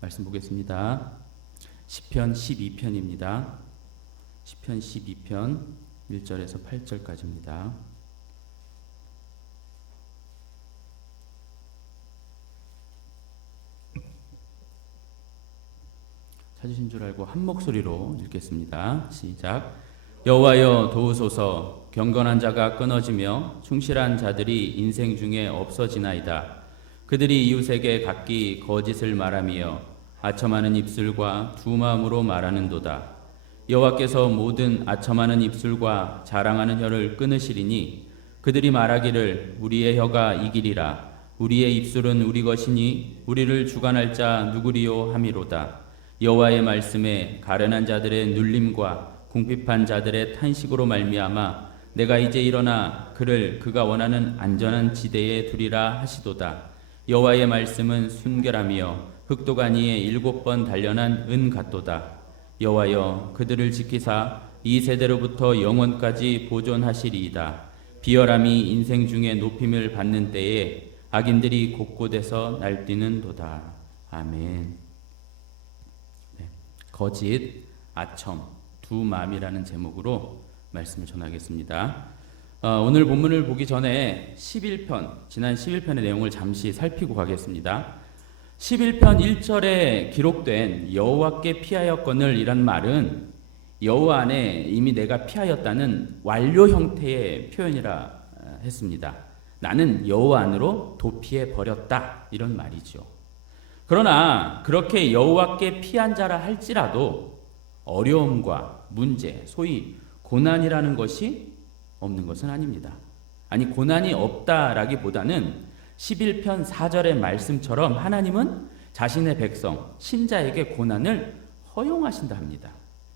말씀 보겠습니다. 시편 12편입니다. 시편 12편 1절에서 8절까지입니다. 찾으신 줄 알고 한 목소리로 읽겠습니다. 시작. 여호와여 도우소서. 경건한 자가 끊어지며 충실한 자들이 인생 중에 없어지나이다. 그들이 이웃에게 각기 거짓을 말하며 아첨하는 입술과 두 마음으로 말하는도다. 여호와께서 모든 아첨하는 입술과 자랑하는 혀를 끊으시리니 그들이 말하기를 우리의 혀가 이기리라. 우리의 입술은 우리 것이니 우리를 주관할 자 누구리요 함이로다. 여호와의 말씀에 가련한 자들의 눌림과 궁핍한 자들의 탄식으로 말미암아 내가 이제 일어나 그를 그가 원하는 안전한 지대에 두리라 하시도다. 여호와의 말씀은 순결하며 흑도가니에 7번 단련한 은 같도다. 여호와여 그들을 지키사 이 세대로부터 영원까지 보존하시리이다. 비열함이 인생 중에 높임을 받는 때에 악인들이 곳곳에서 날뛰는도다. 아멘. 거짓, 아첨, 두 마음이라는 제목으로 말씀을 전하겠습니다. 오늘 본문을 보기 전에 11편, 지난 11편의 내용을 잠시 살피고 가겠습니다. 11편 1절에 기록된 여호와께 피하였거늘 이란 말은 여호와 안에 이미 내가 피하였다는 완료 형태의 표현이라 했습니다. 나는 여호와 안으로 도피해 버렸다 이런 말이죠. 그러나 그렇게 여호와께 피한 자라 할지라도 어려움과 문제, 소위 고난이라는 것이 없는 것은 아닙니다. 아니 고난이 없다라기보다는 11편 4절의 말씀처럼 하나님은 자신의 백성, 신자에게 고난을 허용하신다 합니다.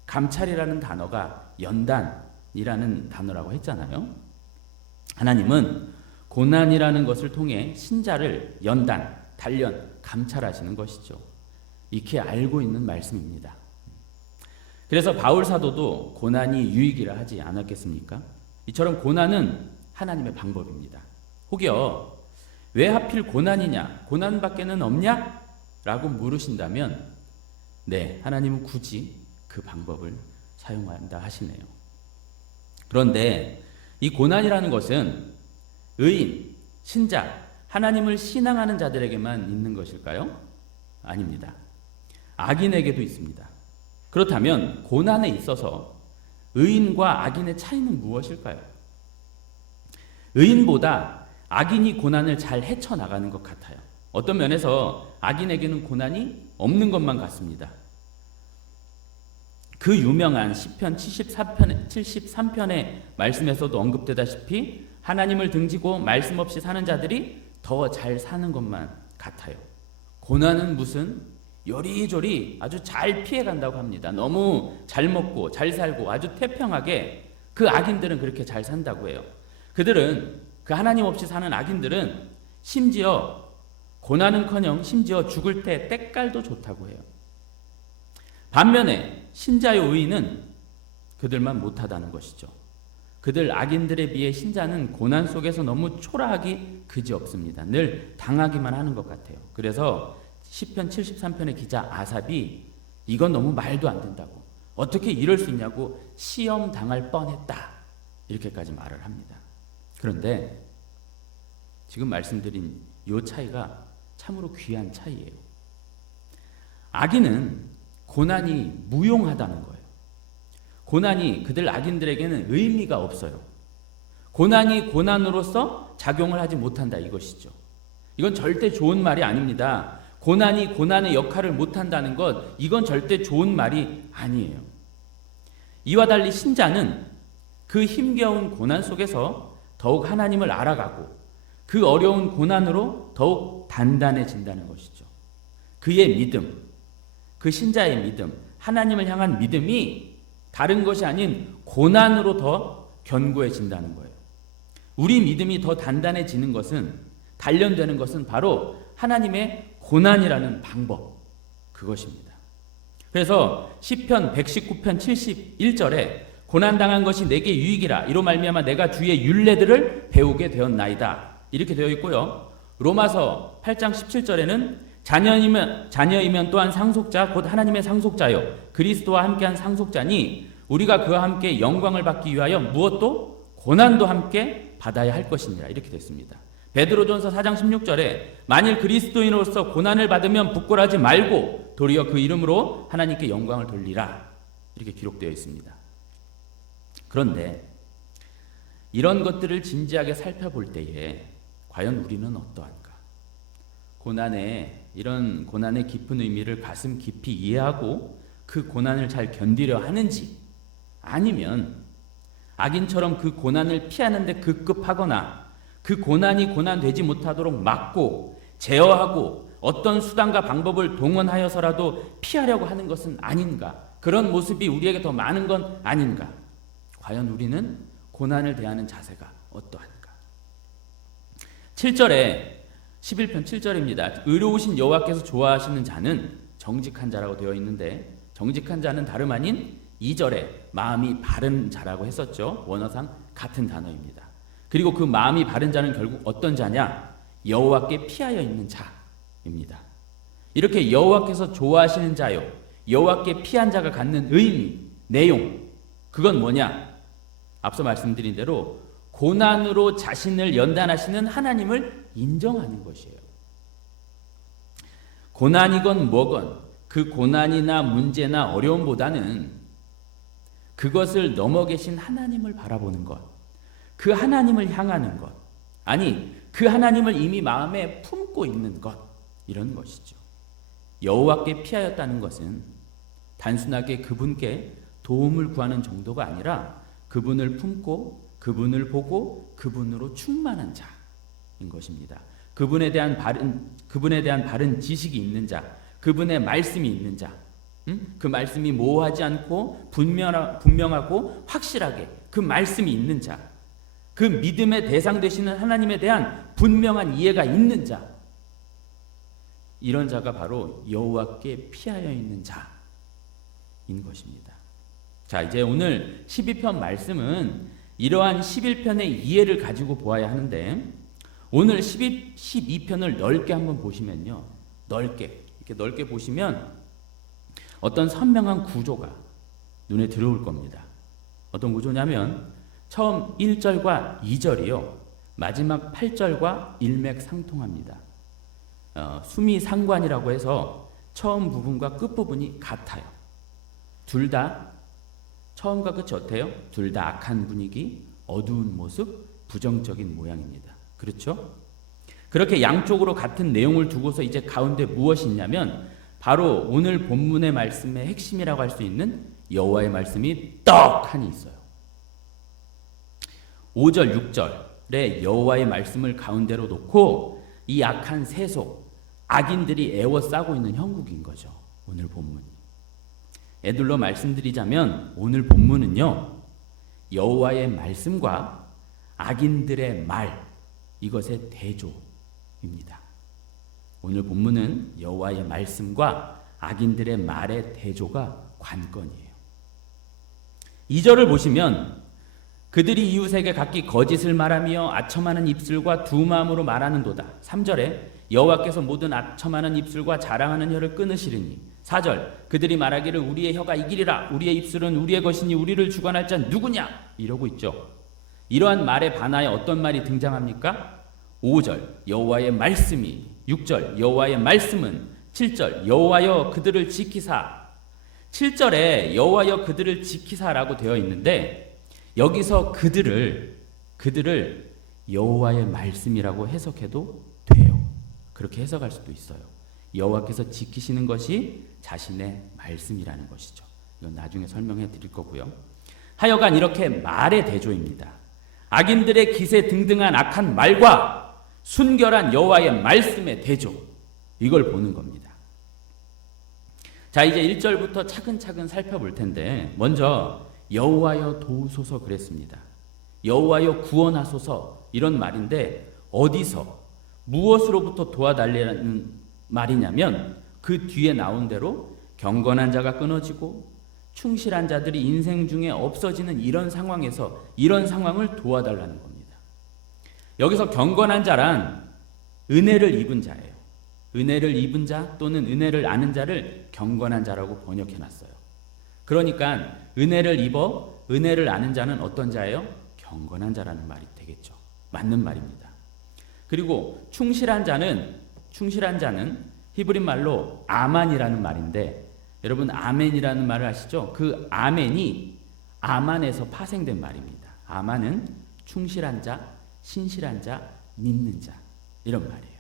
감찰이라는 단어가 연단이라는 단어라고 했잖아요. 하나님은 고난이라는 것을 통해 신자를 연단, 단련, 감찰하시는 것이죠. 익히 알고 있는 말씀입니다. 그래서 바울 사도도 고난이 유익이라 하지 않았겠습니까? 이처럼 고난은 하나님의 방법입니다. 혹여 왜 하필 고난이냐? 고난밖에는 없냐? 라고 물으신다면 네, 하나님은 굳이 그 방법을 사용한다 하시네요. 그런데 이 고난이라는 것은 의인, 신자, 하나님을 신앙하는 자들에게만 있는 것일까요? 아닙니다. 악인에게도 있습니다. 그렇다면 고난에 있어서 의인과 악인의 차이는 무엇일까요? 의인보다 악인이 고난을 잘 헤쳐나가는 것 같아요. 어떤 면에서 악인에게는 고난이 없는 것만 같습니다. 그 유명한 시편 73편의 말씀에서도 언급되다시피 하나님을 등지고 말씀 없이 사는 자들이 더 잘 사는 것만 같아요. 고난은 무슨 요리조리 아주 잘 피해간다고 합니다. 너무 잘 먹고 잘 살고 아주 태평하게 그 악인들은 그렇게 잘 산다고 해요. 그들은 그 하나님 없이 사는 악인들은 심지어 고난은커녕 심지어 죽을 때 때깔도 좋다고 해요. 반면에 신자의 의인은 그들만 못하다는 것이죠. 그들 악인들에 비해 신자는 고난 속에서 너무 초라하기 그지없습니다. 늘 당하기만 하는 것 같아요. 그래서 시편 73편의 기자 아삽이 이건 너무 말도 안 된다고, 어떻게 이럴 수 있냐고 시험 당할 뻔했다 이렇게까지 말을 합니다. 그런데 지금 말씀드린 이 차이가 참으로 귀한 차이예요. 악인은 고난이 무용하다는 거예요. 고난이 그들 악인들에게는 의미가 없어요. 고난이 고난으로서 작용을 하지 못한다 이것이죠. 이건 절대 좋은 말이 아닙니다. 고난이 고난의 역할을 못한다는 것, 이건 절대 좋은 말이 아니에요. 이와 달리 신자는 그 힘겨운 고난 속에서 더욱 하나님을 알아가고 그 어려운 고난으로 더욱 단단해진다는 것이죠. 그의 믿음, 그 신자의 믿음, 하나님을 향한 믿음이 다른 것이 아닌 고난으로 더 견고해진다는 거예요. 우리 믿음이 더 단단해지는 것은, 단련되는 것은 바로 하나님의 고난이라는 방법, 그것입니다. 그래서 시편 119편 71절에 고난당한 것이 내게 유익이라 이로 말미암아 내가 주의 율례들을 배우게 되었나이다 이렇게 되어 있고요. 로마서 8장 17절에는 자녀이면 또한 상속자 곧 하나님의 상속자요 그리스도와 함께한 상속자니 우리가 그와 함께 영광을 받기 위하여 무엇도 고난도 함께 받아야 할 것이니라 이렇게 됐습니다. 베드로전서 4장 16절에 만일 그리스도인으로서 고난을 받으면 부끄러워하지 말고 도리어 그 이름으로 하나님께 영광을 돌리라 이렇게 기록되어 있습니다. 그런데 이런 것들을 진지하게 살펴볼 때에 과연 우리는 어떠한가? 이런 고난의 깊은 의미를 가슴 깊이 이해하고 그 고난을 잘 견디려 하는지 아니면 악인처럼 그 고난을 피하는 데 급급하거나 그 고난이 고난되지 못하도록 막고 제어하고 어떤 수단과 방법을 동원하여서라도 피하려고 하는 것은 아닌가? 그런 모습이 우리에게 더 많은 건 아닌가? 과연 우리는 고난을 대하는 자세가 어떠한가? 7절에 11편 7절입니다. 의로우신 여호와께서 좋아하시는 자는 정직한 자라고 되어 있는데 정직한 자는 다름 아닌 2절에 마음이 바른 자라고 했었죠. 원어상 같은 단어입니다. 그리고 그 마음이 바른 자는 결국 어떤 자냐? 여호와께 피하여 있는 자입니다. 이렇게 여호와께서 좋아하시는 자요 여호와께 피한 자가 갖는 의미, 내용 그건 뭐냐? 앞서 말씀드린 대로 고난으로 자신을 연단하시는 하나님을 인정하는 것이에요. 고난이건 뭐건 그 고난이나 문제나 어려움보다는 그것을 넘어 계신 하나님을 바라보는 것, 그 하나님을 향하는 것, 아니 그 하나님을 이미 마음에 품고 있는 것 이런 것이죠. 여호와께 피하였다는 것은 단순하게 그분께 도움을 구하는 정도가 아니라 그분을 품고 그분을 보고 그분으로 충만한 자인 것입니다. 그분에 대한 바른 지식이 있는 자, 그분의 말씀이 있는 자, 그 말씀이 모호하지 않고 분명하고 확실하게 그 말씀이 있는 자, 그 믿음의 대상 되시는 하나님에 대한 분명한 이해가 있는 자, 이런 자가 바로 여호와께 피하여 있는 자인 것입니다. 자, 이제 오늘 12편 말씀은 이러한 11편의 이해를 가지고 보아야 하는데 오늘 12편을 넓게 한번 보시면요. 이렇게 넓게 보시면 어떤 선명한 구조가 눈에 들어올 겁니다. 어떤 구조냐면 처음 1절과 2절이요. 마지막 8절과 일맥상통합니다. 수미상관이라고 해서 처음 부분과 끝부분이 같아요. 둘 다 처음과 끝이 어때요? 둘 다 악한 분위기, 어두운 모습, 부정적인 모양입니다. 그렇죠? 그렇게 양쪽으로 같은 내용을 두고서 이제 가운데 무엇이 있냐면 바로 오늘 본문의 말씀의 핵심이라고 할 수 있는 여호와의 말씀이 떡하니 있어요. 5절, 6절에 여호와의 말씀을 가운데로 놓고 이 악한 세속, 악인들이 애워싸고 있는 형국인 거죠. 오늘 본문이. 애들로 말씀드리자면 오늘 본문은요. 여호와의 말씀과 악인들의 말, 이것의 대조입니다. 오늘 본문은 여호와의 말씀과 악인들의 말의 대조가 관건이에요. 2절을 보시면 그들이 이웃에게 각기 거짓을 말하며 아첨하는 입술과 두 마음으로 말하는도다. 3절에 여호와께서 모든 아첨하는 입술과 자랑하는 혀를 끊으시리니 4절 그들이 말하기를 우리의 혀가 이기리라 우리의 입술은 우리의 것이니 우리를 주관할 자 누구냐 이러고 있죠. 이러한 말에 반하여 어떤 말이 등장합니까? 5절 여호와의 말씀이 6절 여호와의 말씀은 7절 여호와여 그들을 지키사 7절에 여호와여 그들을 지키사라고 되어 있는데 여기서 그들을 여호와의 말씀이라고 해석해도 돼요. 그렇게 해석할 수도 있어요. 여호와께서 지키시는 것이 자신의 말씀이라는 것이죠. 이건 나중에 설명해 드릴 거고요. 하여간 이렇게 말의 대조입니다. 악인들의 기세 등등한 악한 말과 순결한 여호와의 말씀의 대조, 이걸 보는 겁니다. 자, 이제 1절부터 차근차근 살펴볼 텐데 먼저 여호와여 도우소서 그랬습니다. 여호와여 구원하소서 이런 말인데 어디서 무엇으로부터 도와달라는 말이냐면 그 뒤에 나온 대로 경건한 자가 끊어지고 충실한 자들이 인생 중에 없어지는 이런 상황에서 이런 상황을 도와달라는 겁니다. 여기서 경건한 자란 은혜를 입은 자예요. 은혜를 입은 자 또는 은혜를 아는 자를 경건한 자라고 번역해놨어요. 그러니까 은혜를 입어 은혜를 아는 자는 어떤 자예요? 경건한 자라는 말이 되겠죠. 맞는 말입니다. 그리고 충실한 자는 히브리 말로 아만이라는 말인데, 여러분 아멘이라는 말을 아시죠? 그 아멘이 아만에서 파생된 말입니다. 아만은 충실한 자, 신실한 자, 믿는 자, 이런 말이에요.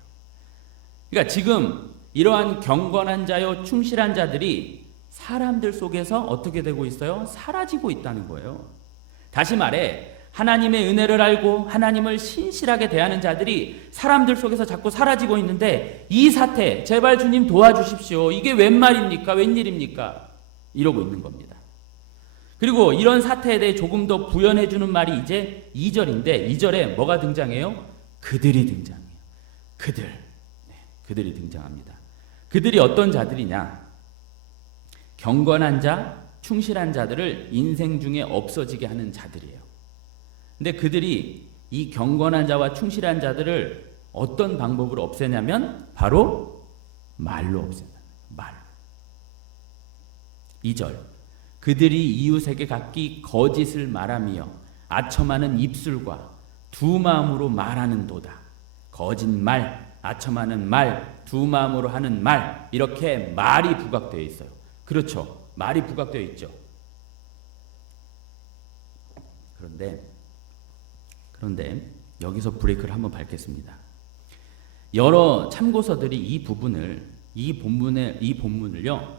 그러니까 지금 이러한 경건한 자요 충실한 자들이 사람들 속에서 어떻게 되고 있어요? 사라지고 있다는 거예요. 다시 말해 하나님의 은혜를 알고 하나님을 신실하게 대하는 자들이 사람들 속에서 자꾸 사라지고 있는데, 이 사태 제발 주님 도와주십시오. 이게 웬 말입니까? 웬일입니까? 이러고 있는 겁니다. 그리고 이런 사태에 대해 조금 더 부연해 주는 말이 이제 2절인데, 2절에 뭐가 등장해요? 그들이 등장해요. 그들이 등장합니다. 그들이 어떤 자들이냐? 경건한 자, 충실한 자들을 인생 중에 없어지게 하는 자들이에요. 근데 그들이 이 경건한 자와 충실한 자들을 어떤 방법으로 없애냐면 바로 말로 없앤다. 말. 2절. 그들이 이웃에게 각기 거짓을 말하며 아첨하는 입술과 두 마음으로 말하는도다. 거짓말, 아첨하는 말, 두 마음으로 하는 말, 이렇게 말이 부각되어 있어요. 그렇죠. 말이 부각되어 있죠. 그런데 여기서 브레이크를 한번 밟겠습니다. 여러 참고서들이 이 본문을요,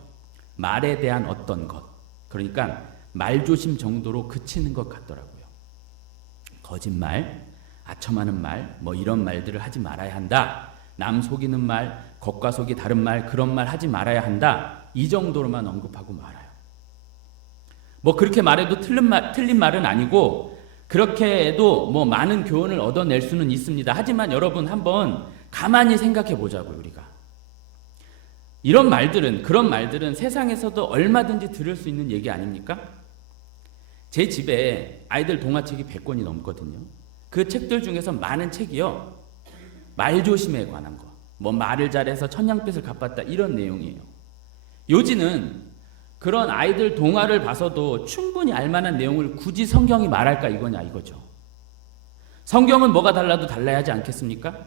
말에 대한 어떤 것, 그러니까 말조심 정도로 그치는 것 같더라고요. 거짓말, 아첨하는 말, 뭐 이런 말들을 하지 말아야 한다. 남 속이는 말, 겉과 속이 다른 말, 그런 말 하지 말아야 한다. 이 정도로만 언급하고 말아요. 뭐 그렇게 말해도 틀린 말은 아니고, 그렇게 해도 뭐 많은 교훈을 얻어낼 수는 있습니다. 하지만 여러분 한번 가만히 생각해 보자고요, 우리가. 그런 말들은 세상에서도 얼마든지 들을 수 있는 얘기 아닙니까? 제 집에 아이들 동화책이 100권이 넘거든요. 그 책들 중에서 많은 책이요, 말조심에 관한 거, 뭐 말을 잘해서 천냥빚을 갚았다, 이런 내용이에요. 요지는 그런 아이들 동화를 봐서도 충분히 알만한 내용을 굳이 성경이 말할까 이거죠. 성경은 뭐가 달라도 달라야 하지 않겠습니까?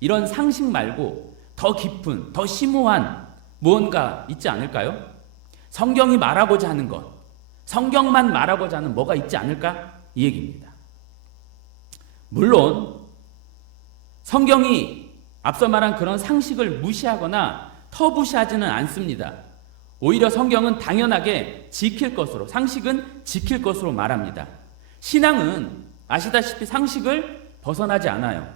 이런 상식 말고 더 깊은, 더 심오한 무언가 있지 않을까요? 성경이 말하고자 하는 것, 성경만 말하고자 하는 뭐가 있지 않을까? 이 얘기입니다. 물론 성경이 앞서 말한 그런 상식을 무시하거나 터부시하지는 않습니다. 오히려 성경은 당연하게 지킬 것으로, 상식은 지킬 것으로 말합니다. 신앙은 아시다시피 상식을 벗어나지 않아요.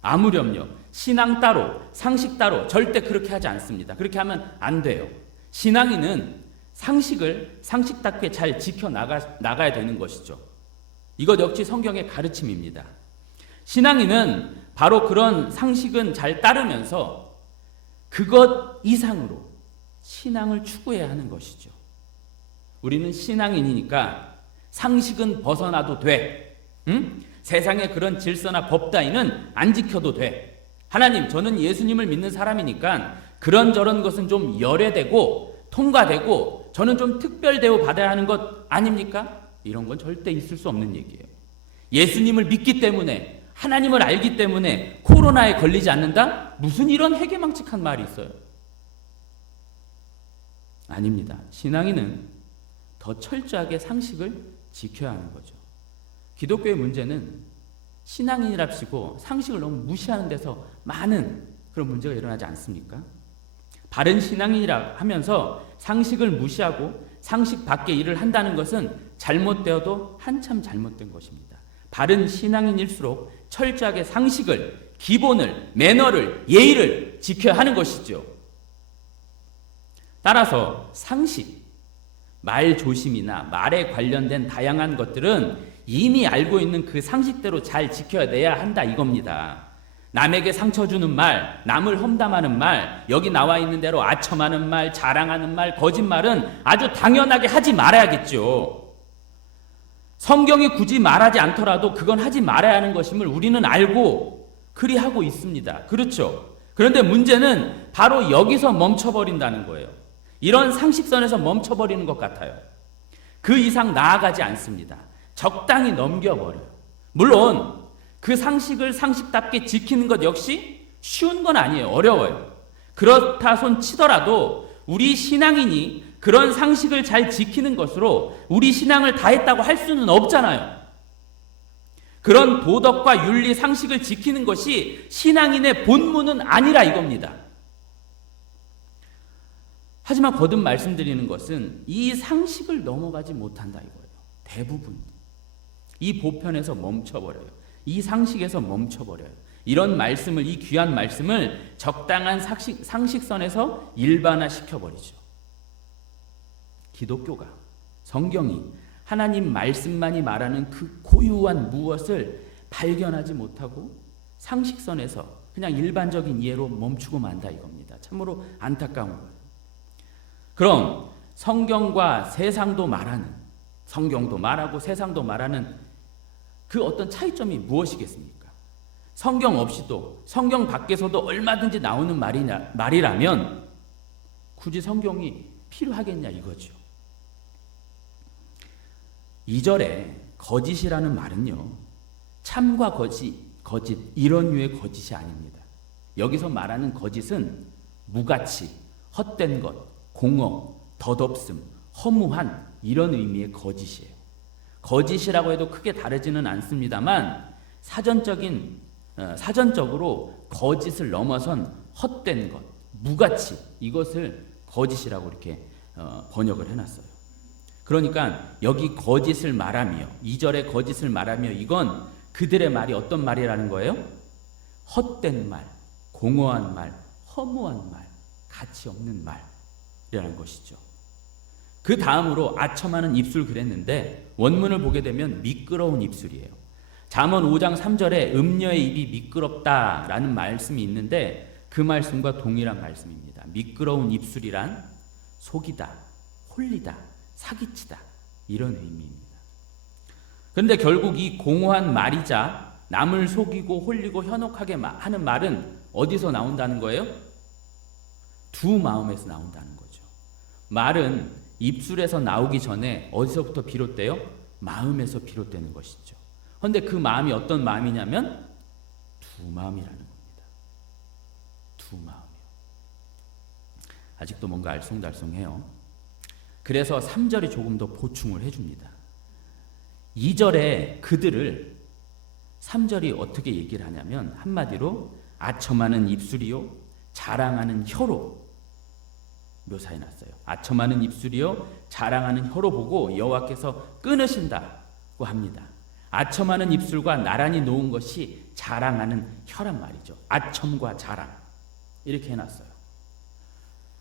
아무렴요. 신앙 따로, 상식 따로 절대 그렇게 하지 않습니다. 그렇게 하면 안 돼요. 신앙인은 상식을 상식답게 잘 지켜나가야 되는 것이죠. 이것 역시 성경의 가르침입니다. 신앙인은 바로 그런 상식은 잘 따르면서 그것 이상으로 신앙을 추구해야 하는 것이죠. 우리는 신앙인이니까 상식은 벗어나도 돼. 세상에 그런 질서나 법 따위는 안 지켜도 돼. 하나님, 저는 예수님을 믿는 사람이니까 그런저런 것은 좀 열애되고 통과되고 저는 좀 특별 대우 받아야 하는 것 아닙니까? 이런 건 절대 있을 수 없는 얘기예요. 예수님을 믿기 때문에, 하나님을 알기 때문에 코로나에 걸리지 않는다? 무슨 이런 해괴망측한 말이 있어요? 아닙니다. 신앙인은 더 철저하게 상식을 지켜야 하는 거죠. 기독교의 문제는 신앙인이랍시고 상식을 너무 무시하는 데서 많은 그런 문제가 일어나지 않습니까? 바른 신앙인이라 하면서 상식을 무시하고 상식 밖의 일을 한다는 것은 잘못되어도 한참 잘못된 것입니다. 바른 신앙인일수록 철저하게 상식을, 기본을, 매너를, 예의를 지켜야 하는 것이죠. 따라서 상식, 말 조심이나 말에 관련된 다양한 것들은 이미 알고 있는 그 상식대로 잘 지켜내야 한다 이겁니다. 남에게 상처 주는 말, 남을 험담하는 말, 여기 나와 있는 대로 아첨하는 말, 자랑하는 말, 거짓말은 아주 당연하게 하지 말아야겠죠. 성경이 굳이 말하지 않더라도 그건 하지 말아야 하는 것임을 우리는 알고 그리하고 있습니다. 그렇죠? 그런데 문제는 바로 여기서 멈춰버린다는 거예요. 이런 상식선에서 멈춰버리는 것 같아요. 그 이상 나아가지 않습니다. 적당히 넘겨버려요. 물론 그 상식을 상식답게 지키는 것 역시 쉬운 건 아니에요. 어려워요. 그렇다 손 치더라도 우리 신앙인이 그런 상식을 잘 지키는 것으로 우리 신앙을 다했다고 할 수는 없잖아요. 그런 도덕과 윤리 상식을 지키는 것이 신앙인의 본문은 아니라 이겁니다. 하지만 거듭 말씀드리는 것은 이 상식을 넘어가지 못한다 이거예요. 대부분 이 보편에서 멈춰버려요. 이 상식에서 멈춰버려요. 이런 말씀을, 이 귀한 말씀을 적당한 상식선에서 일반화시켜버리죠. 기독교가, 성경이 하나님 말씀만이 말하는 그 고유한 무엇을 발견하지 못하고 상식선에서 그냥 일반적인 이해로 멈추고 만다 이겁니다. 참으로 안타까운 거예요. 그럼 성경과 세상도 말하는, 성경도 말하고 세상도 말하는 그 어떤 차이점이 무엇이겠습니까? 성경 없이도, 성경 밖에서도 얼마든지 나오는 말이라면 굳이 성경이 필요하겠냐 이거죠. 2절에 거짓이라는 말은요, 참과 거짓 이런 류의 거짓이 아닙니다. 여기서 말하는 거짓은 무가치, 헛된 것, 공허, 덧없음, 허무한 이런 의미의 거짓이에요. 거짓이라고 해도 크게 다르지는 않습니다만 사전적으로 거짓을 넘어선 헛된 것, 무가치 이것을 거짓이라고 이렇게 번역을 해놨어요. 그러니까 여기 거짓을 말하며 2절에 거짓을 말하며 이건 그들의 말이 어떤 말이라는 거예요? 헛된 말, 공허한 말, 허무한 말, 가치 없는 말이라는 것이죠. 그 다음으로 아첨하는 입술 그랬는데 원문을 보게 되면 미끄러운 입술이에요. 잠언 5장 3절에 음녀의 입이 미끄럽다라는 말씀이 있는데 그 말씀과 동일한 말씀입니다. 미끄러운 입술이란 속이다, 홀리다, 사기치다 이런 의미입니다. 그런데 결국 이 공허한 말이자 남을 속이고 홀리고 현혹하게 하는 말은 어디서 나온다는 거예요? 두 마음에서 나온다는 거죠. 말은 입술에서 나오기 전에 어디서부터 비롯돼요? 마음에서 비롯되는 것이죠. 그런데 그 마음이 어떤 마음이냐면 두 마음이라는 겁니다. 두 마음이요. 아직도 뭔가 알쏭달쏭해요. 그래서 3절이 조금 더 보충을 해줍니다. 2절에 그들을 3절이 어떻게 얘기를 하냐면 한마디로 아첨하는 입술이요 자랑하는 혀로 묘사해놨어요. 아첨하는 입술이요 자랑하는 혀로 보고 여호와께서 끊으신다고 합니다. 아첨하는 입술과 나란히 놓은 것이 자랑하는 혀란 말이죠. 아첨과 자랑 이렇게 해놨어요.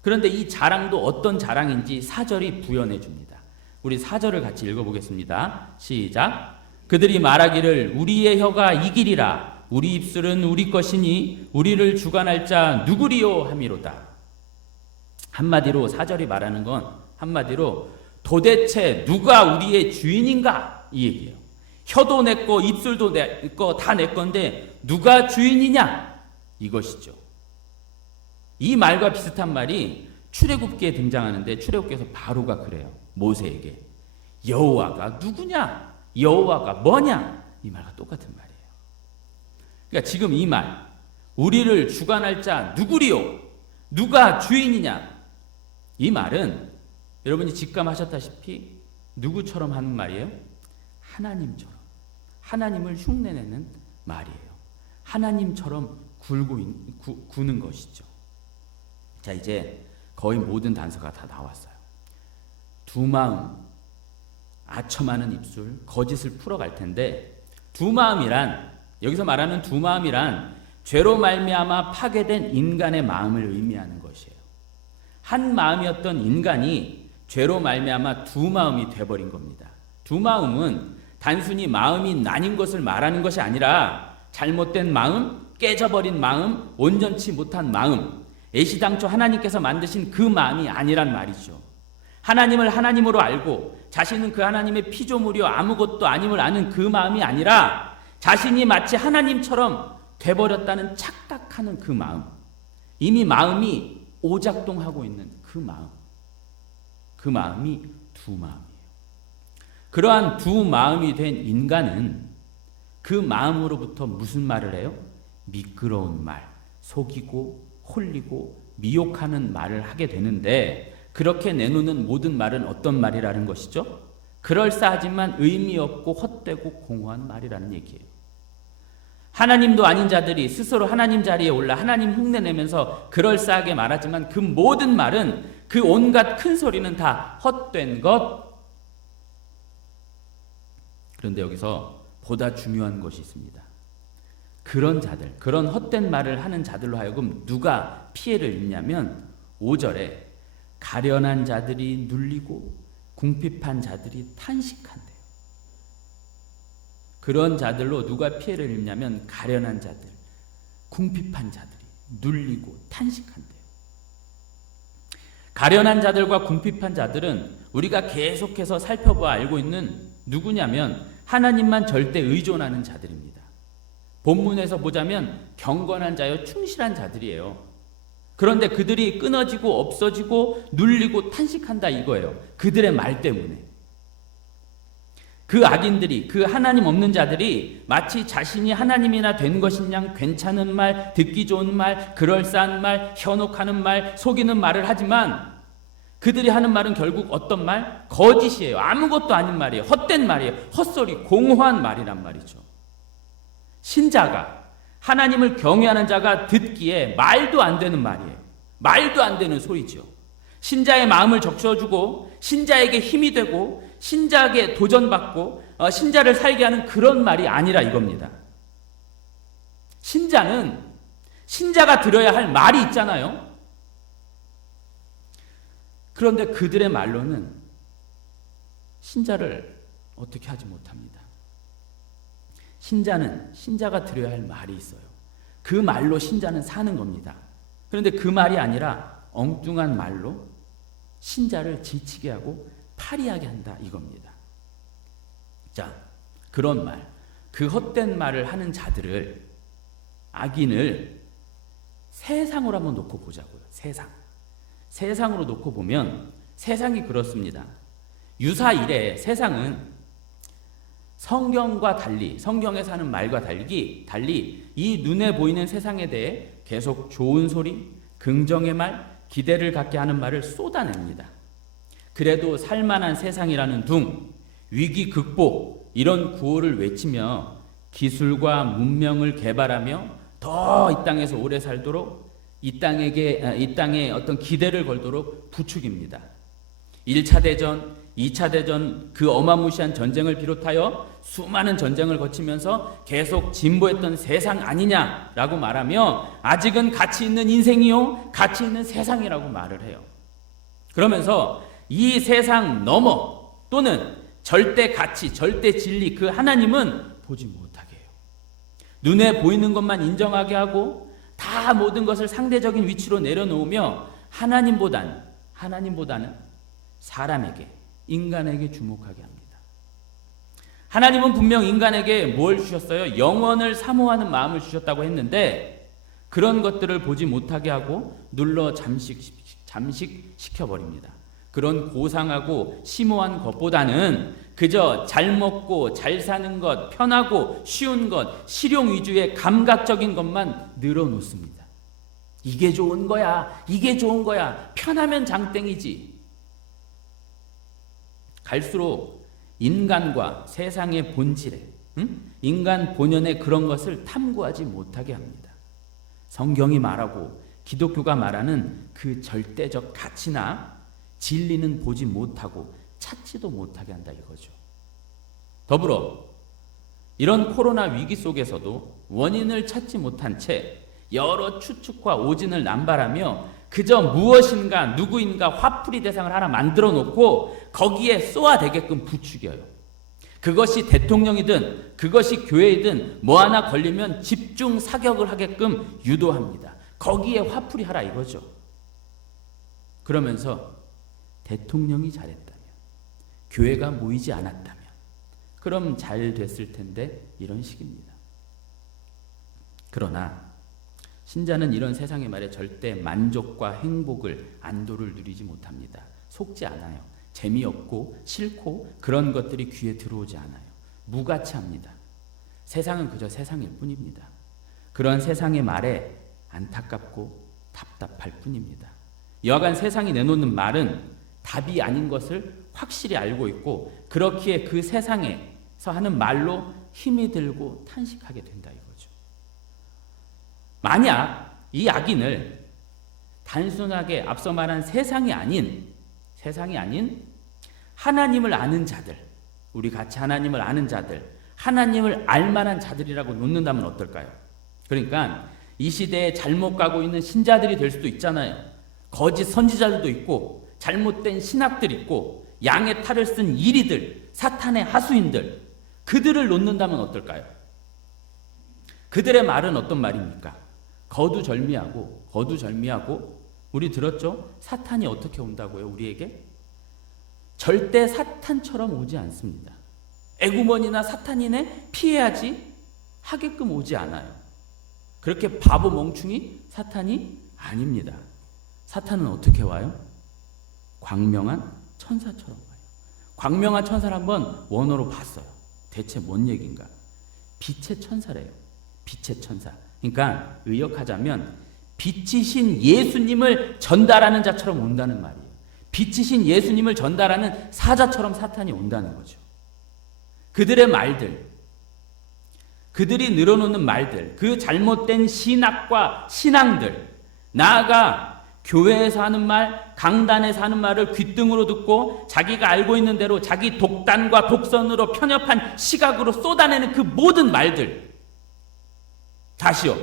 그런데 이 자랑도 어떤 자랑인지 4절이 부연해 줍니다. 우리 4절을 같이 읽어보겠습니다. 시작. 그들이 말하기를 우리의 혀가 이기리라. 우리 입술은 우리 것이니 우리를 주관할 자 누구리요 함이로다. 한마디로 4절이 말하는 건 한마디로 도대체 누가 우리의 주인인가 이 얘기예요. 혀도 내 거, 입술도 내 거, 다 내 건데 누가 주인이냐 이것이죠. 이 말과 비슷한 말이 출애굽기에 등장하는데 출애굽기에서 바로가 그래요. 모세에게 여호와가 누구냐? 여호와가 뭐냐? 이 말과 똑같은 말이에요. 그러니까 지금 이 말 우리를 주관할 자 누구리요? 누가 주인이냐? 이 말은 여러분이 직감하셨다시피 누구처럼 하는 말이에요? 하나님처럼. 하나님을 흉내내는 말이에요. 하나님처럼 구는 것이죠. 자, 이제 거의 모든 단서가 다 나왔어요. 두 마음, 아첨하는 입술, 거짓을 풀어갈 텐데 두 마음이란 여기서 말하는 두 마음이란 죄로 말미암아 파괴된 인간의 마음을 의미하는 것이에요. 한 마음이었던 인간이 죄로 말미암아 두 마음이 돼버린 겁니다. 두 마음은 단순히 마음이 나뉜 것을 말하는 것이 아니라 잘못된 마음, 깨져버린 마음, 온전치 못한 마음, 애시당초 하나님께서 만드신 그 마음이 아니란 말이죠. 하나님을 하나님으로 알고 자신은 그 하나님의 피조물이요 아무것도 아님을 아는 그 마음이 아니라 자신이 마치 하나님처럼 돼버렸다는 착각하는 그 마음, 이미 마음이 오작동하고 있는 그 마음이 두 마음이에요. 그러한 두 마음이 된 인간은 그 마음으로부터 무슨 말을 해요? 미끄러운 말, 속이고 홀리고 미혹하는 말을 하게 되는데, 그렇게 내놓는 모든 말은 어떤 말이라는 것이죠? 그럴싸하지만 의미 없고 헛되고 공허한 말이라는 얘기예요. 하나님도 아닌 자들이 스스로 하나님 자리에 올라 하나님 흉내내면서 그럴싸하게 말하지만 그 모든 말은, 그 온갖 큰 소리는 다 헛된 것. 그런데 여기서 보다 중요한 것이 있습니다. 그런 자들, 그런 헛된 말을 하는 자들로 하여금 누가 피해를 입냐면 5절에 가련한 자들이 눌리고 궁핍한 자들이 탄식한대요. 그런 자들로 누가 피해를 입냐면 가련한 자들, 궁핍한 자들이 눌리고 탄식한대요. 가련한 자들과 궁핍한 자들은 우리가 계속해서 살펴봐 알고 있는 누구냐면 하나님만 절대 의존하는 자들입니다. 본문에서 보자면 경건한 자여 충실한 자들이에요. 그런데 그들이 끊어지고 없어지고 눌리고 탄식한다 이거예요. 그들의 말 때문에. 그 악인들이, 그 하나님 없는 자들이 마치 자신이 하나님이나 된 것인 양 괜찮은 말, 듣기 좋은 말, 그럴싸한 말, 현혹하는 말, 속이는 말을 하지만 그들이 하는 말은 결국 어떤 말? 거짓이에요. 아무것도 아닌 말이에요. 헛된 말이에요. 헛소리, 공허한 말이란 말이죠. 신자가, 하나님을 경외하는 자가 듣기에 말도 안 되는 말이에요. 말도 안 되는 소리죠. 신자의 마음을 적셔주고 신자에게 힘이 되고 신자에게 도전받고 신자를 살게 하는 그런 말이 아니라 이겁니다. 신자는 신자가 들어야 할 말이 있잖아요. 그런데 그들의 말로는 신자를 어떻게 하지 못합니다. 신자는 신자가 들어야 할 말이 있어요. 그 말로 신자는 사는 겁니다. 그런데 그 말이 아니라 엉뚱한 말로 신자를 지치게 하고 파리하게 한다 이겁니다. 자, 그런 말, 그 헛된 말을 하는 자들을, 악인을 세상으로 한번 놓고 보자고요. 세상으로 놓고 보면 세상이 그렇습니다. 유사 이래 세상은 성경과 달리, 성경에서 하는 말과 달리 이 눈에 보이는 세상에 대해 계속 좋은 소리, 긍정의 말, 기대를 갖게 하는 말을 쏟아냅니다. 그래도 살만한 세상이라는 둥, 위기 극복, 이런 구호를 외치며 기술과 문명을 개발하며 더 이 땅에서 오래 살도록 이 땅에 어떤 기대를 걸도록 부추깁니다. 1차 대전, 2차 대전, 그 어마무시한 전쟁을 비롯하여 수많은 전쟁을 거치면서 계속 진보했던 세상 아니냐라고 말하며 아직은 가치 있는 인생이요, 가치 있는 세상이라고 말을 해요. 그러면서 이 세상 너머 또는 절대 가치, 절대 진리, 그 하나님은 보지 못하게 해요. 눈에 보이는 것만 인정하게 하고 다 모든 것을 상대적인 위치로 내려놓으며 하나님보다는 사람에게, 인간에게 주목하게 합니다. 하나님은 분명 인간에게 뭘 주셨어요? 영원을 사모하는 마음을 주셨다고 했는데 그런 것들을 보지 못하게 하고 눌러 잠식시켜버립니다. 그런 고상하고 심오한 것보다는 그저 잘 먹고 잘 사는 것, 편하고 쉬운 것, 실용 위주의 감각적인 것만 늘어놓습니다. 이게 좋은 거야, 이게 좋은 거야, 편하면 장땡이지. 갈수록 인간과 세상의 본질에, 인간 본연의 그런 것을 탐구하지 못하게 합니다. 성경이 말하고 기독교가 말하는 그 절대적 가치나 진리는 보지 못하고 찾지도 못하게 한다 이거죠. 더불어 이런 코로나 위기 속에서도 원인을 찾지 못한 채 여러 추측과 오진을 남발하며 그저 무엇인가 누구인가 화풀이 대상을 하나 만들어 놓고 거기에 쏘아대게끔 부추겨요. 그것이 대통령이든 그것이 교회이든 뭐 하나 걸리면 집중 사격을 하게끔 유도합니다. 거기에 화풀이 하라 이거죠. 그러면서 대통령이 잘했다면, 교회가 모이지 않았다면 그럼 잘 됐을 텐데 이런 식입니다. 그러나 신자는 이런 세상의 말에 절대 만족과 행복을, 안도를 누리지 못합니다. 속지 않아요. 재미없고 싫고 그런 것들이 귀에 들어오지 않아요. 무가치합니다. 세상은 그저 세상일 뿐입니다. 그런 세상의 말에 안타깝고 답답할 뿐입니다. 여하간 세상이 내놓는 말은 답이 아닌 것을 확실히 알고 있고, 그렇기에 그 세상에서 하는 말로 힘이 들고 탄식하게 된다 이거죠. 만약 이 악인을 단순하게 앞서 말한 세상이 아닌 하나님을 아는 자들, 우리 같이 하나님을 아는 자들, 하나님을 알만한 자들이라고 놓는다면 어떨까요? 그러니까 이 시대에 잘못 가고 있는 신자들이 될 수도 있잖아요. 거짓 선지자들도 있고 잘못된 신학들 있고 양의 탈을 쓴 이리들, 사탄의 하수인들, 그들을 놓는다면 어떨까요? 그들의 말은 어떤 말입니까? 거두절미하고 우리 들었죠? 사탄이 어떻게 온다고요? 우리에게? 절대 사탄처럼 오지 않습니다. 에구먼이나 사탄이네 피해야지 하게끔 오지 않아요. 그렇게 바보 멍충이 사탄이 아닙니다. 사탄은 어떻게 와요? 광명한 천사처럼 와요. 광명한 천사를 한번 원어로 봤어요. 대체 뭔 얘기인가? 빛의 천사래요. 빛의 천사. 그러니까 의역하자면 빛이신 예수님을 전달하는 자처럼 온다는 말이에요. 빛이신 예수님을 전달하는 사자처럼 사탄이 온다는 거죠. 그들의 말들, 그들이 늘어놓는 말들, 그 잘못된 신학과 신앙들, 나아가 교회에서 하는 말, 강단에서 하는 말을 귓등으로 듣고 자기가 알고 있는 대로 자기 독단과 독선으로 편협한 시각으로 쏟아내는 그 모든 말들. 다시요.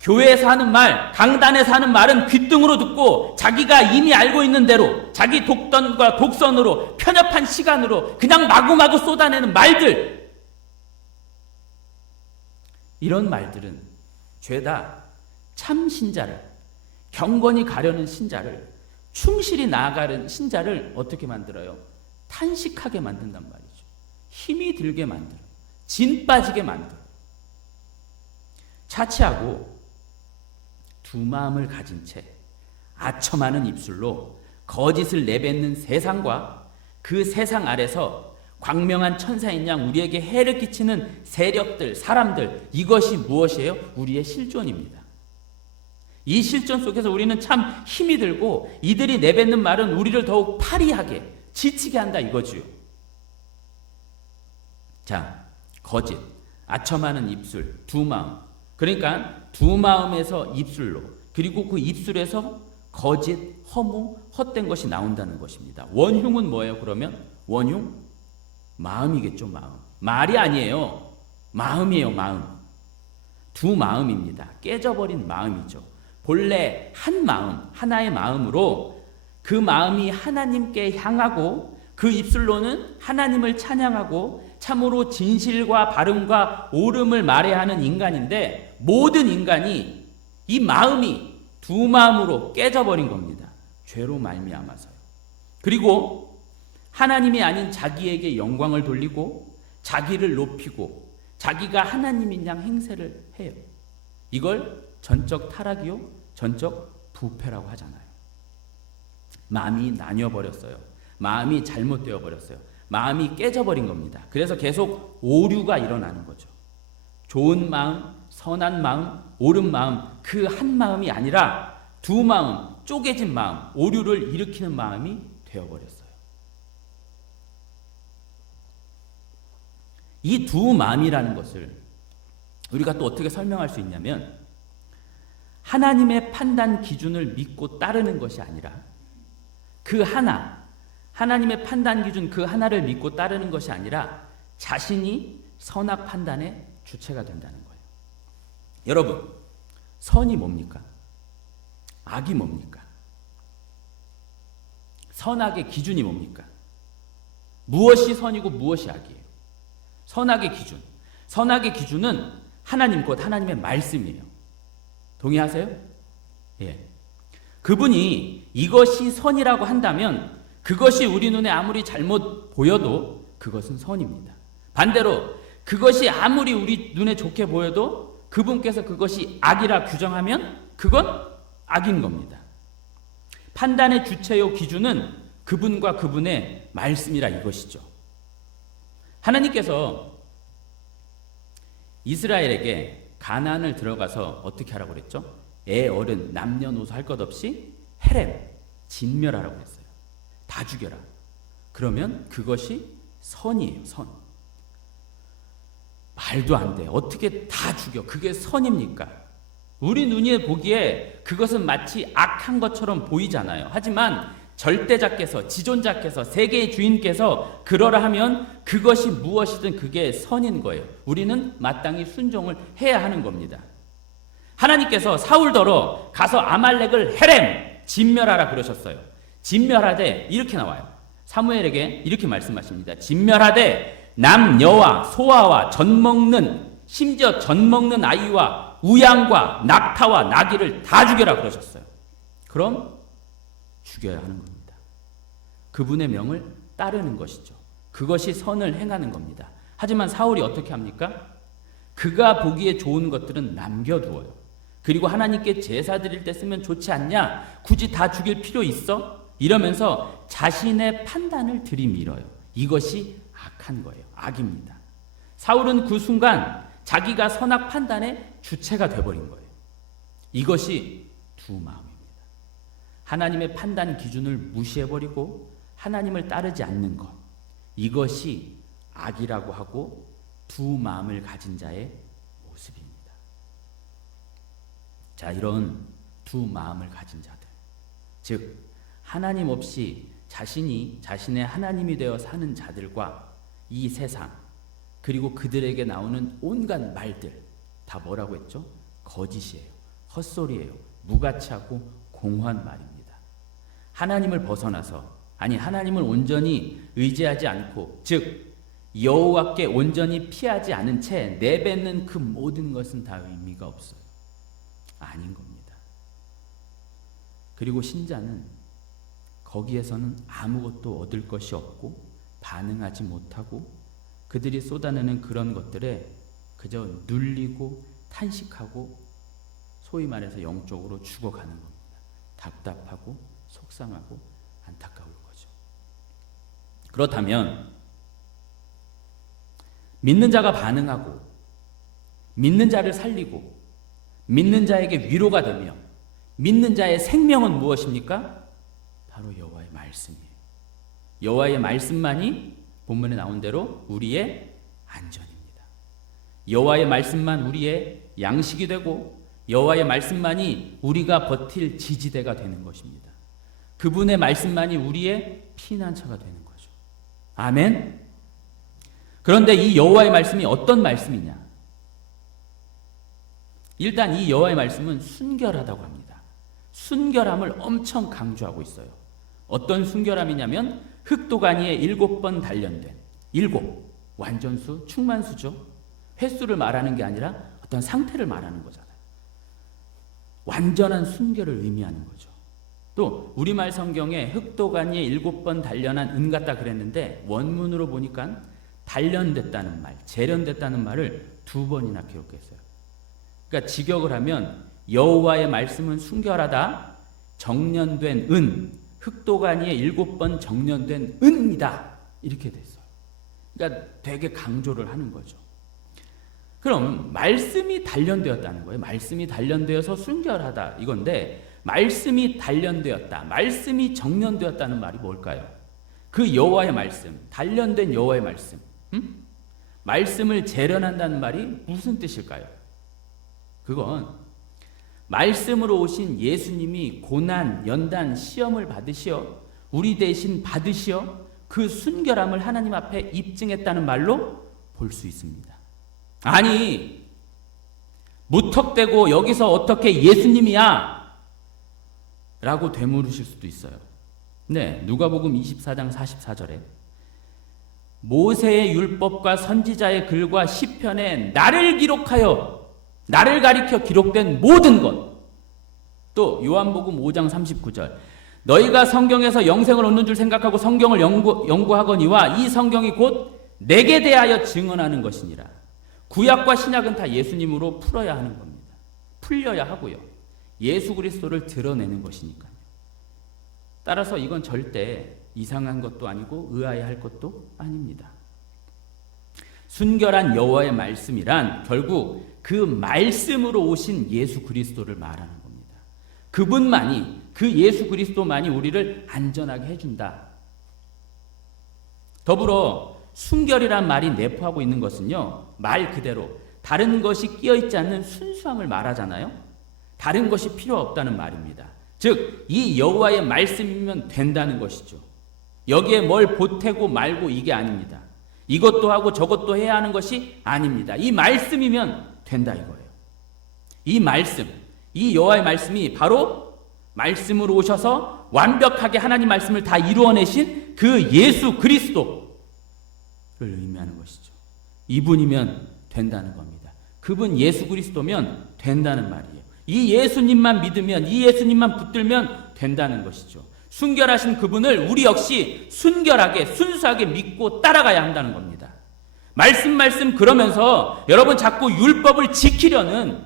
교회에서 하는 말, 강단에서 하는 말은 귓등으로 듣고 자기가 이미 알고 있는 대로 자기 독단과 독선으로 편협한 시간으로 그냥 마구마구 쏟아내는 말들. 이런 말들은 죄다 참 신자를, 경건히 가려는 신자를, 충실히 나아가는 신자를 어떻게 만들어요? 탄식하게 만든단 말이죠. 힘이 들게 만들어요. 진 빠지게 만들어요. 차치하고 두 마음을 가진 채 아첨하는 입술로 거짓을 내뱉는 세상과 그 세상 아래서 광명한 천사인 양 우리에게 해를 끼치는 세력들, 사람들, 이것이 무엇이에요? 우리의 실존입니다. 이 실존 속에서 우리는 참 힘이 들고 이들이 내뱉는 말은 우리를 더욱 파리하게, 지치게 한다 이거지요. 자, 거짓, 아첨하는 입술, 두 마음. 그러니까 두 마음에서 입술로, 그리고 그 입술에서 거짓, 허무, 헛된 것이 나온다는 것입니다. 원흉은 뭐예요? 그러면 원흉? 마음이겠죠. 마음. 말이 아니에요. 마음이에요. 마음. 두 마음입니다. 깨져버린 마음이죠. 본래 한 마음, 하나의 마음으로 그 마음이 하나님께 향하고 그 입술로는 하나님을 찬양하고 참으로 진실과 바름과 옳음을 말해야 하는 인간인데, 모든 인간이 이 마음이 두 마음으로 깨져버린 겁니다. 죄로 말미암아서요. 그리고 하나님이 아닌 자기에게 영광을 돌리고 자기를 높이고 자기가 하나님인 양 행세를 해요. 이걸 전적 타락이요, 전적 부패라고 하잖아요. 마음이 나뉘어버렸어요. 마음이 잘못되어 버렸어요. 마음이 깨져버린 겁니다. 그래서 계속 오류가 일어나는 거죠. 좋은 마음, 선한 마음, 옳은 마음, 그 한 마음이 아니라 두 마음, 쪼개진 마음, 오류를 일으키는 마음이 되어버렸어요. 이 두 마음이라는 것을 우리가 또 어떻게 설명할 수 있냐면, 하나님의 판단 기준을 믿고 따르는 것이 아니라 그 하나, 하나님의 판단 기준 그 하나를 믿고 따르는 것이 아니라 자신이 선악 판단의 주체가 된다는 거예요. 여러분, 선이 뭡니까? 악이 뭡니까? 선악의 기준이 뭡니까? 무엇이 선이고 무엇이 악이에요? 선악의 기준. 선악의 기준은 하나님, 곧 하나님의 말씀이에요. 동의하세요? 예. 그분이 이것이 선이라고 한다면 그것이 우리 눈에 아무리 잘못 보여도 그것은 선입니다. 반대로 그것이 아무리 우리 눈에 좋게 보여도 그분께서 그것이 악이라 규정하면 그건 악인 겁니다. 판단의 주체요 기준은 그분과 그분의 말씀이라 이것이죠. 하나님께서 이스라엘에게 가나안을 들어가서 어떻게 하라고 그랬죠? 애, 어른, 남녀노소 할 것 없이 헤렘, 진멸하라고 했어요. 다 죽여라. 그러면 그것이 선이에요. 선. 말도 안 돼. 어떻게 다 죽여? 그게 선입니까? 우리 눈에 보기에 그것은 마치 악한 것처럼 보이잖아요. 하지만 절대자께서, 지존자께서, 세계의 주인께서 그러라 하면 그것이 무엇이든 그게 선인 거예요. 우리는 마땅히 순종을 해야 하는 겁니다. 하나님께서 사울더러 가서 아말렉을 헤렘, 진멸하라 그러셨어요. 진멸하되 이렇게 나와요. 사무엘에게 이렇게 말씀하십니다. 진멸하되 남녀와 소아와 젖먹는, 심지어 젖먹는 아이와 우양과 낙타와 나귀를 다 죽여라 그러셨어요. 그럼 죽여야 하는 겁니다. 그분의 명을 따르는 것이죠. 그것이 선을 행하는 겁니다. 하지만 사울이 어떻게 합니까? 그가 보기에 좋은 것들은 남겨두어요. 그리고 하나님께 제사 드릴 때 쓰면 좋지 않냐? 굳이 다 죽일 필요 있어? 이러면서 자신의 판단을 들이밀어요. 이것이 악한 거예요. 악입니다. 사울은 그 순간 자기가 선악 판단의 주체가 되어버린 거예요. 이것이 두 마음입니다. 하나님의 판단 기준을 무시해버리고 하나님을 따르지 않는 것, 이것이 악이라고 하고 두 마음을 가진 자의 모습입니다. 자, 이런 두 마음을 가진 자들, 즉 하나님 없이 자신이 자신의 하나님이 되어 사는 자들과 이 세상, 그리고 그들에게 나오는 온갖 말들 다 뭐라고 했죠? 거짓이에요. 헛소리예요. 무가치하고 공허한 말입니다. 하나님을 벗어나서, 아니 하나님을 온전히 의지하지 않고, 즉 여호와께 온전히 피하지 않은 채 내뱉는 그 모든 것은 다 의미가 없어요. 아닌 겁니다. 그리고 신자는 거기에서는 아무것도 얻을 것이 없고 반응하지 못하고 그들이 쏟아내는 그런 것들에 그저 눌리고 탄식하고 소위 말해서 영적으로 죽어가는 겁니다. 답답하고 속상하고 안타까울 거죠. 그렇다면 믿는 자가 반응하고 믿는 자를 살리고 믿는 자에게 위로가 되며 믿는 자의 생명은 무엇입니까? 바로 여호와의 말씀이에요. 여호와의 말씀만이 본문에 나온 대로 우리의 안전입니다. 여호와의 말씀만 우리의 양식이 되고 여호와의 말씀만이 우리가 버틸 지지대가 되는 것입니다. 그분의 말씀만이 우리의 피난처가 되는 거죠. 아멘. 그런데 이 여호와의 말씀이 어떤 말씀이냐? 일단 이 여호와의 말씀은 순결하다고 합니다. 순결함을 엄청 강조하고 있어요. 어떤 순결함이냐면 흑도가니에 7번 단련된, 7 완전수, 충만수죠. 횟수를 말하는 게 아니라 어떤 상태를 말하는 거잖아요. 완전한 순결을 의미하는 거죠. 또 우리말 성경에 흑도가니에 7번 단련한 은 같다 그랬는데 원문으로 보니까 단련됐다는 말, 재련됐다는 말을 2번이나 기록했어요. 그러니까 직역을 하면 여호와의 말씀은 순결하다, 정련된 은, 흑도가니에 7번 정련된 은이다, 이렇게 됐어요. 그러니까 되게 강조를 하는 거죠. 그럼 말씀이 단련되었다는 거예요. 말씀이 단련되어서 순결하다 이건데, 말씀이 단련되었다, 말씀이 정련되었다는 말이 뭘까요? 그 여호와의 말씀, 단련된 여호와의 말씀, 말씀을 재련한다는 말이 무슨 뜻일까요? 그건 말씀으로 오신 예수님이 고난, 연단, 시험을 받으시어 우리 대신 받으시어 그 순결함을 하나님 앞에 입증했다는 말로 볼 수 있습니다. 아니, 무턱대고 여기서 어떻게 예수님이야? 라고 되물으실 수도 있어요. 네, 누가복음 24장 44절에 모세의 율법과 선지자의 글과 시편에 나를 기록하여, 나를 가리켜 기록된 모든 것, 또 요한복음 5장 39절 너희가 성경에서 영생을 얻는 줄 생각하고 성경을 연구하거니와 이 성경이 곧 내게 대하여 증언하는 것이니라. 구약과 신약은 다 예수님으로 풀어야 하는 겁니다. 풀려야 하고요. 예수 그리스도를 드러내는 것이니까요. 따라서 이건 절대 이상한 것도 아니고 의아해 할 것도 아닙니다. 순결한 여호와의 말씀이란 결국 그 말씀으로 오신 예수 그리스도를 말하는 겁니다. 그분만이, 그 예수 그리스도만이 우리를 안전하게 해준다. 더불어 순결이란 말이 내포하고 있는 것은요, 말 그대로 다른 것이 끼어있지 않는 순수함을 말하잖아요. 다른 것이 필요 없다는 말입니다. 즉, 이 여호와의 말씀이면 된다는 것이죠. 여기에 뭘 보태고 말고 이게 아닙니다. 이것도 하고 저것도 해야 하는 것이 아닙니다. 이 말씀이면 된다 이거예요. 이 말씀, 이 여호와의 말씀이 바로 말씀으로 오셔서 완벽하게 하나님 말씀을 다 이루어내신 그 예수 그리스도를 의미하는 것이죠. 이분이면 된다는 겁니다. 그분 예수 그리스도면 된다는 말이에요. 이 예수님만 믿으면, 이 예수님만 붙들면 된다는 것이죠. 순결하신 그분을 우리 역시 순결하게, 순수하게 믿고 따라가야 한다는 겁니다. 말씀 그러면서 여러분 자꾸 율법을 지켜내려는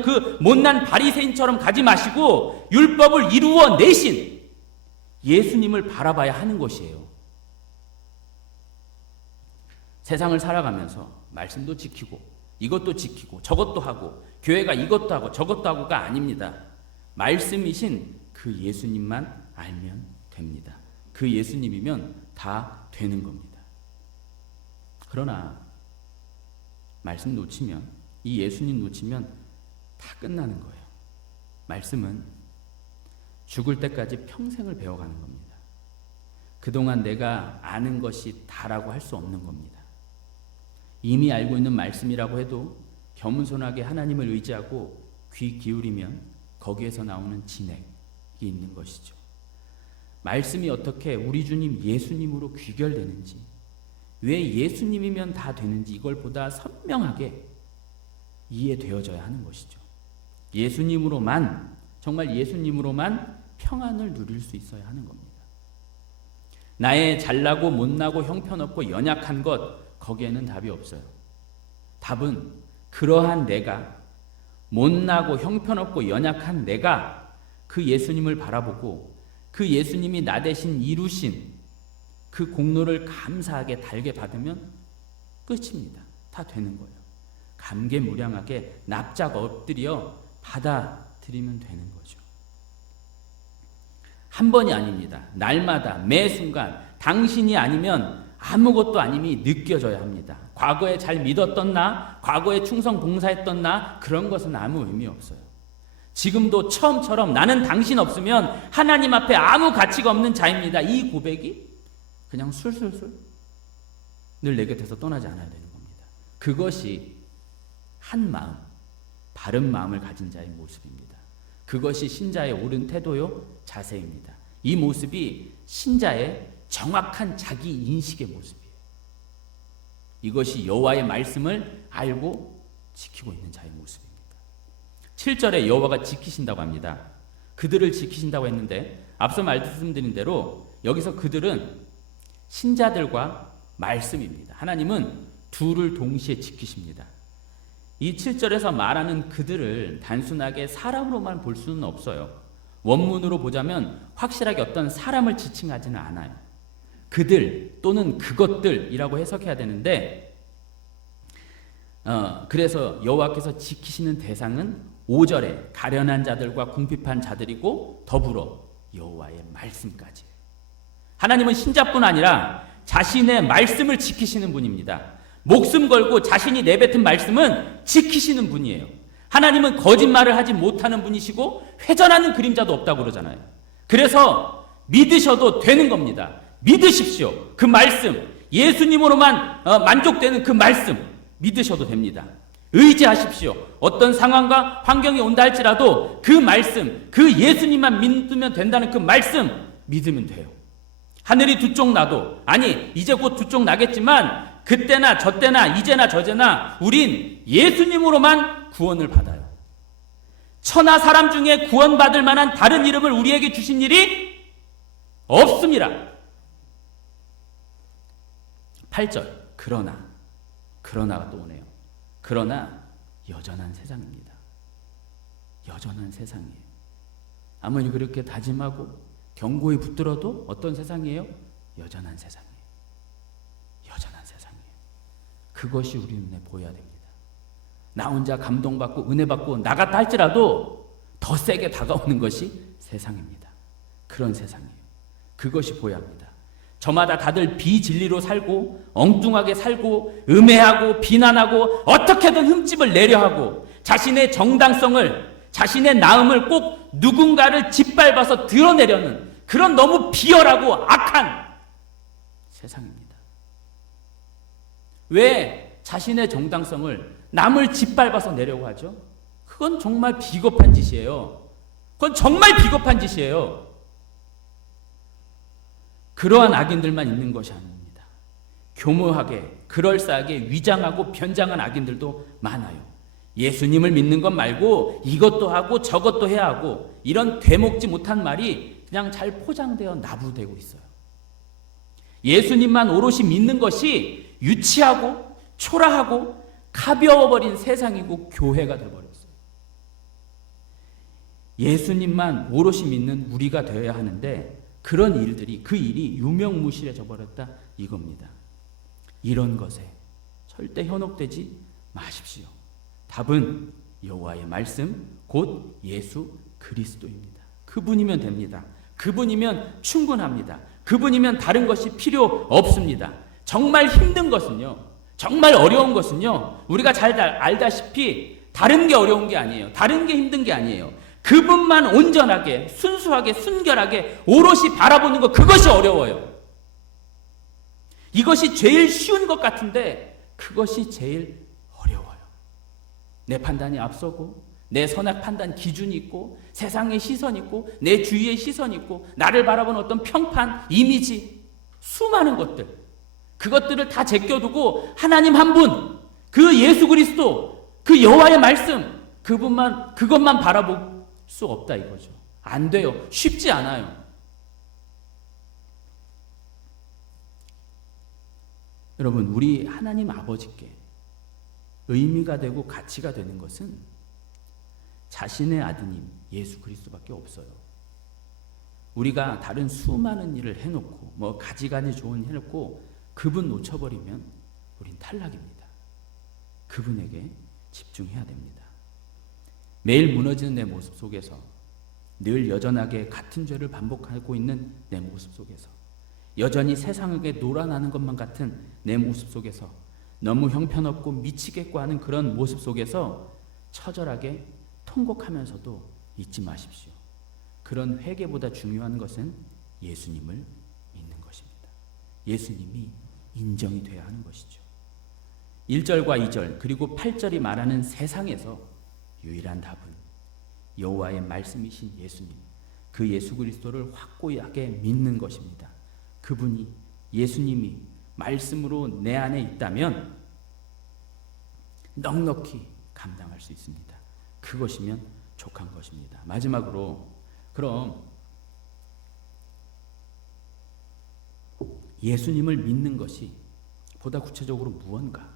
그 못난 바리새인처럼 가지 마시고 율법을 이루어내신 예수님을 바라봐야 하는 것이에요. 세상을 살아가면서 말씀도 지키고 이것도 지키고 저것도 하고 교회가 이것도 하고 저것도 하고가 아닙니다. 말씀이신 그 예수님만 알면 됩니다. 그 예수님이면 다 되는 겁니다. 그러나 말씀 놓치면, 이 예수님 놓치면 다 끝나는 거예요. 말씀은 죽을 때까지 평생을 배워가는 겁니다. 그동안 내가 아는 것이 다라고 할 수 없는 겁니다. 이미 알고 있는 말씀이라고 해도 겸손하게 하나님을 의지하고 귀 기울이면 거기에서 나오는 진액이 있는 것이죠. 말씀이 어떻게 우리 주님 예수님으로 귀결되는지, 왜 예수님이면 다 되는지 이걸 보다 선명하게 이해되어져야 하는 것이죠. 예수님으로만, 정말 예수님으로만 평안을 누릴 수 있어야 하는 겁니다. 나의 잘나고 못나고 형편없고 연약한 것, 거기에는 답이 없어요. 답은 그러한 내가, 못나고 형편없고 연약한 내가 그 예수님을 바라보고 그 예수님이 나 대신 이루신 그 공로를 감사하게 달게 받으면 끝입니다. 다 되는 거예요. 감개무량하게 납작 엎드려 받아들이면 되는 거죠. 한 번이 아닙니다. 날마다 매 순간 당신이 아니면 아무것도 아님이 느껴져야 합니다. 과거에 잘 믿었던 나, 과거에 충성 봉사했던 나, 그런 것은 아무 의미 없어요. 지금도 처음처럼 나는 당신 없으면 하나님 앞에 아무 가치가 없는 자입니다. 이 고백이 그냥 술술술 늘 내 곁에서 떠나지 않아야 되는 겁니다. 그것이 한 마음, 바른 마음을 가진 자의 모습입니다. 그것이 신자의 옳은 태도요, 자세입니다. 이 모습이 신자의 정확한 자기 인식의 모습이에요. 이것이 여호와의 말씀을 알고 지키고 있는 자의 모습입니다. 7절에 여호와가 지키신다고 합니다. 그들을 지키신다고 했는데 앞서 말씀드린 대로 여기서 그들은 신자들과 말씀입니다. 하나님은 둘을 동시에 지키십니다. 이 7절에서 말하는 그들을 단순하게 사람으로만 볼 수는 없어요. 원문으로 보자면 확실하게 어떤 사람을 지칭하지는 않아요. 그들 또는 그것들이라고 해석해야 되는데 그래서 여호와께서 지키시는 대상은 5절에 가련한 자들과 궁핍한 자들이고 더불어 여호와의 말씀까지. 하나님은 신자뿐 아니라 자신의 말씀을 지키시는 분입니다. 목숨 걸고 자신이 내뱉은 말씀은 지키시는 분이에요. 하나님은 거짓말을 하지 못하는 분이시고 회전하는 그림자도 없다고 그러잖아요. 그래서 믿으셔도 되는 겁니다. 믿으십시오. 그 말씀, 예수님으로만 만족되는 그 말씀 믿으셔도 됩니다. 의지하십시오. 어떤 상황과 환경이 온다 할지라도 그 말씀, 그 예수님만 믿으면 된다는 그 말씀 믿으면 돼요. 하늘이 두 쪽 나도, 아니 이제 곧 두 쪽 나겠지만 그때나 저때나 이제나 저제나 우린 예수님으로만 구원을 받아요. 천하 사람 중에 구원받을 만한 다른 이름을 우리에게 주신 일이 없습니다. 8절, 그러나 그러나가 또 오네요. 그러나 여전한 세상입니다. 여전한 세상이에요. 아무리 그렇게 다짐하고 경고에 붙들어도 어떤 세상이에요? 여전한 세상이에요. 여전한 세상이에요. 그것이 우리 눈에 보여야 됩니다. 나 혼자 감동받고 은혜받고 나갔다 할지라도 더 세게 다가오는 것이 세상입니다. 그런 세상이에요. 그것이 보여야 합니다. 저마다 다들 비진리로 살고 엉뚱하게 살고 음해하고 비난하고 어떻게든 흠집을 내려 하고 자신의 정당성을 자신의 나음을 꼭 누군가를 짓밟아서 드러내려는 그런 너무 비열하고 악한 세상입니다. 왜 자신의 정당성을 남을 짓밟아서 내려고 하죠? 그건 정말 비겁한 짓이에요. 그건 정말 비겁한 짓이에요. 그러한 악인들만 있는 것이 아닙니다. 교묘하게 그럴싸하게 위장하고 변장한 악인들도 많아요. 예수님을 믿는 것 말고 이것도 하고 저것도 해야 하고 이런 되먹지 못한 말이 그냥 잘 포장되어 나부되고 있어요. 예수님만 오롯이 믿는 것이 유치하고 초라하고 가벼워버린 세상이고 교회가 되어버렸어요. 예수님만 오롯이 믿는 우리가 되어야 하는데 그런 일들이 그 일이 유명무실해져 버렸다 이겁니다. 이런 것에 절대 현혹되지 마십시오. 답은 여호와의 말씀 곧 예수 그리스도입니다. 그분이면 됩니다. 그분이면 충분합니다. 그분이면 다른 것이 필요 없습니다. 정말 힘든 것은요, 정말 어려운 것은요, 우리가 잘 알다시피 다른 게 어려운 게 아니에요. 다른 게 힘든 게 아니에요. 그분만 온전하게 순수하게 순결하게 오롯이 바라보는 것, 그것이 어려워요. 이것이 제일 쉬운 것 같은데 그것이 제일 어려워요. 내 판단이 앞서고 내 선악 판단 기준이 있고 세상의 시선이 있고 내 주위의 시선이 있고 나를 바라보는 어떤 평판, 이미지, 수많은 것들, 그것들을 다 제껴두고 하나님 한 분, 그 예수 그리스도, 그 여호와의 말씀, 그것만 바라볼 수 없다 이거죠. 안 돼요. 쉽지 않아요. 여러분, 우리 하나님 아버지께 의미가 되고 가치가 되는 것은 자신의 아드님 예수 그리스도밖에 없어요. 우리가 다른 수많은 일을 해놓고 뭐 가지가지 좋은 일 해놓고 그분 놓쳐버리면 우린 탈락입니다. 그분에게 집중해야 됩니다. 매일 무너지는 내 모습 속에서 늘 여전하게 같은 죄를 반복하고 있는 내 모습 속에서 여전히 세상에게 놀아나는 것만 같은 내 모습 속에서 너무 형편없고 미치겠고 하는 그런 모습 속에서 처절하게 통곡하면서도 잊지 마십시오. 그런 회개보다 중요한 것은 예수님을 믿는 것입니다. 예수님이 인정이 돼야 하는 것이죠. 1절과 2절 그리고 8절이 말하는 세상에서 유일한 답은 여호와의 말씀이신 예수님, 그 예수 그리스도를 확고하게 믿는 것입니다. 그분이 예수님이 말씀으로 내 안에 있다면 넉넉히 감당할 수 있습니다. 그것이면 족한 것입니다. 마지막으로 그럼 예수님을 믿는 것이 보다 구체적으로 무언가?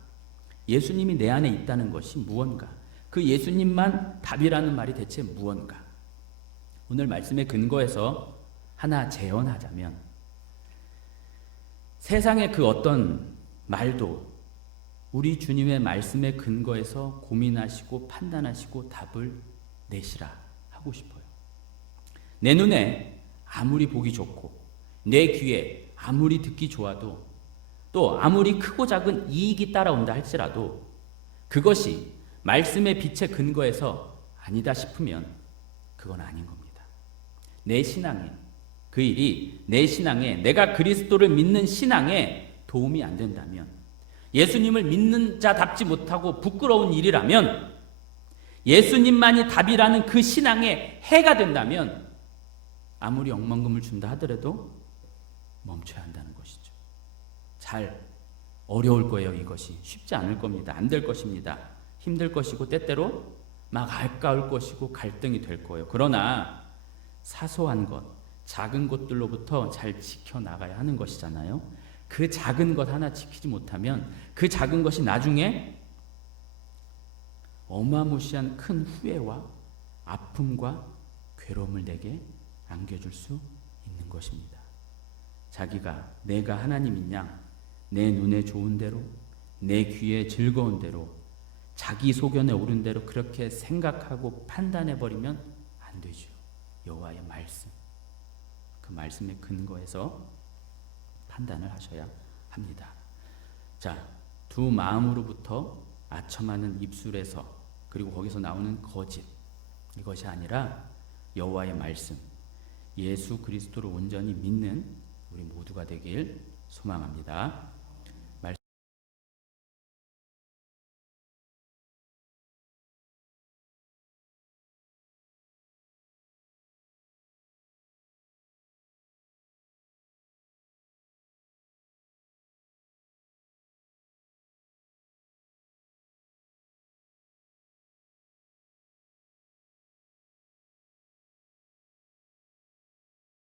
예수님이 내 안에 있다는 것이 무언가? 그 예수님만 답이라는 말이 대체 무언가? 오늘 말씀의 근거에서 하나 재현하자면 세상의 그 어떤 말도 우리 주님의 말씀의 근거에서 고민하시고 판단하시고 답을 내시라 하고 싶어요. 내 눈에 아무리 보기 좋고 내 귀에 아무리 듣기 좋아도 또 아무리 크고 작은 이익이 따라온다 할지라도 그것이 말씀의 빛의 근거에서 아니다 싶으면 그건 아닌 겁니다. 내 신앙에 그 일이 내 신앙에 내가 그리스도를 믿는 신앙에 도움이 안 된다면 예수님을 믿는 자답지 못하고 부끄러운 일이라면 예수님만이 답이라는 그 신앙에 해가 된다면 아무리 억만금을 준다 하더라도 멈춰야 한다는 것이죠. 잘 어려울 거예요. 이것이 쉽지 않을 겁니다. 안 될 것입니다. 힘들 것이고 때때로 막 아까울 것이고 갈등이 될 거예요. 그러나 사소한 것, 작은 것들로부터 잘 지켜나가야 하는 것이잖아요. 그 작은 것 하나 지키지 못하면 그 작은 것이 나중에 어마무시한 큰 후회와 아픔과 괴로움을 내게 안겨줄 수 있는 것입니다. 자기가 내가 하나님인 양 내 눈에 좋은 대로 내 귀에 즐거운 대로 자기 소견에 오른 대로 그렇게 생각하고 판단해버리면 안 되죠. 여호와의 말씀, 그 말씀의 근거에서 판단을 하셔야 합니다. 자, 두 마음으로부터 아첨하는 입술에서 그리고 거기서 나오는 거짓, 이것이 아니라 여호와의 말씀, 예수 그리스도를 온전히 믿는 우리 모두가 되길 소망합니다.